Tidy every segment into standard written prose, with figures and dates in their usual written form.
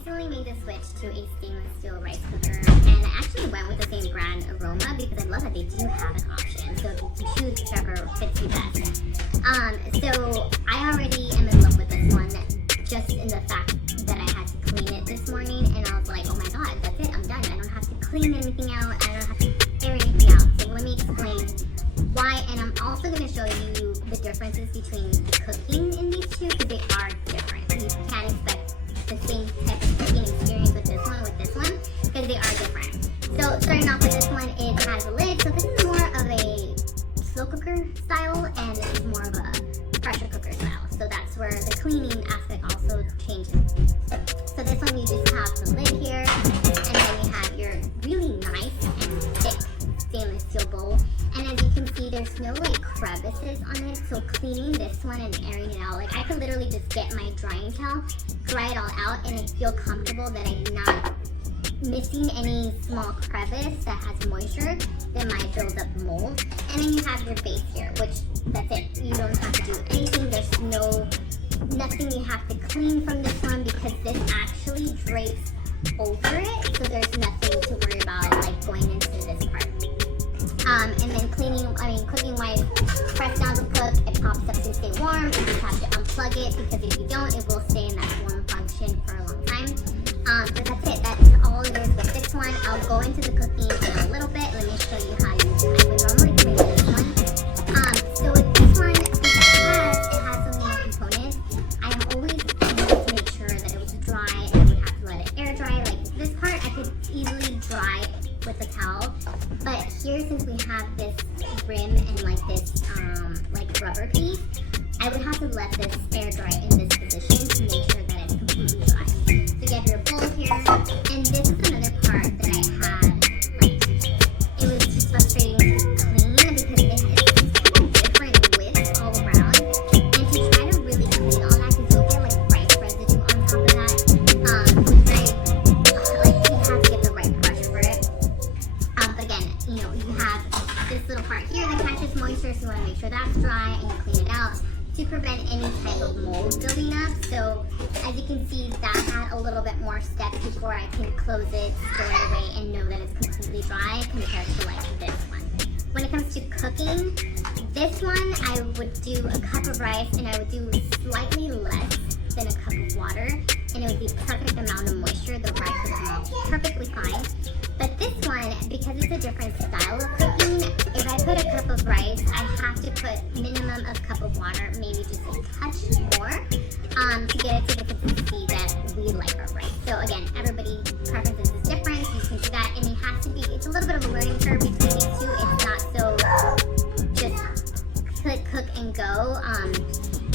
recently made the switch to a stainless steel rice cooker, and I actually went with the same brand Aroma because I love that they do have an option, so you can choose whichever fits you best. So I already am in love with this one, just in the fact that I had to clean it this morning, and I was like, oh my god, that's it, I'm done. I don't have to clean anything out, I don't have to air anything out. So let me explain why, and I'm also going to show you the differences between the cooking in these two, because they are different. You can't expect the same type of cooking experience with this one, because they are different. So starting off with this one, it has a lid, so this is more of a slow cooker style, and this is more of a pressure cooker style. So that's where the cleaning aspect also changes. So this one, you just have the lid here, and then you have your really nice and thick stainless steel bowl. And as you can see, there's no like crevices on it, so cleaning this one and airing it out, like I could literally just get my drying towel, dry it all out, and I feel comfortable that I'm not missing any small crevice that has moisture that might build up mold. And then you have your base here, which that's it. You don't have to do anything. There's nothing you have to clean from this one because this actually drapes over it, so there's nothing to worry about like going into this part. And then cooking wise, press down to cook, it pops up to stay warm, and you have to unplug it because if you don't, it will stay in that warm function for a long time. But that's it, that's all it is with this one. I'll go into the cooking in a little bit. Let me show you how I would normally clean this one. So with this one, because it has so many components, I am always wanting to make sure that it was dry and I would have to let it air dry. Like this part, I could easily dry with a towel, but here since we have this rim and like this like rubber piece, I would have to let this air dry in this position to make sure that it's completely dry. So you have your bowl here, and this is another part that I had, like, it was just frustrating to clean because it has different widths all around, and to try to really clean all that because you'll get like rice residue on top of that. It's very, like you have to get the right brush for it. But again, you know, you have this little part here that catches moisture, so you want to make sure that's dry and you clean it out to prevent any type of mold building up. So as you can see, that had a little bit more steps before I can close it, store it away, and know that it's completely dry compared to like this one. When it comes to cooking, this one I would do a cup of rice and I would do slightly less than a cup of water, and it would be perfect amount of moisture. The rice would come out perfectly fine. But this one, because it's a different style of cooking, if I put a cup of rice, I have to put minimum of cup of water, maybe just a touch more, to get it to the consistency that we like our rice. So again, everybody's preferences is different, so you can do that, and it has to be, it's a little bit of a learning curve between these two. It's not so just cook and go.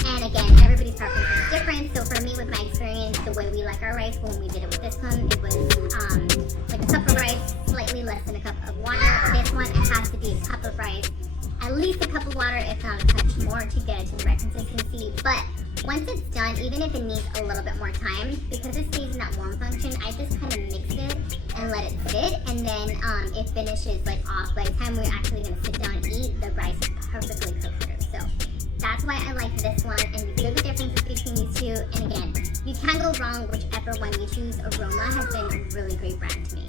And again, everybody's preference is different. So for me, with my experience, the way we like our rice, when we did it with this one, it was like a cup of rice, slightly less than a cup of water. This one, it has to be a cup of rice, at least a cup of water, if not a touch more, to get it to the right consistency. But once it's done, even if it needs a little bit more time, because it stays in that warm function, I just kind of mix it and let it sit, and then it finishes like off. By the time we're actually going to sit down and eat, the rice is perfectly cooked through. So that's why I like this one, and you feel the differences between these two. And again, you can't go wrong whichever one you choose. Aroma has been a really great brand to me.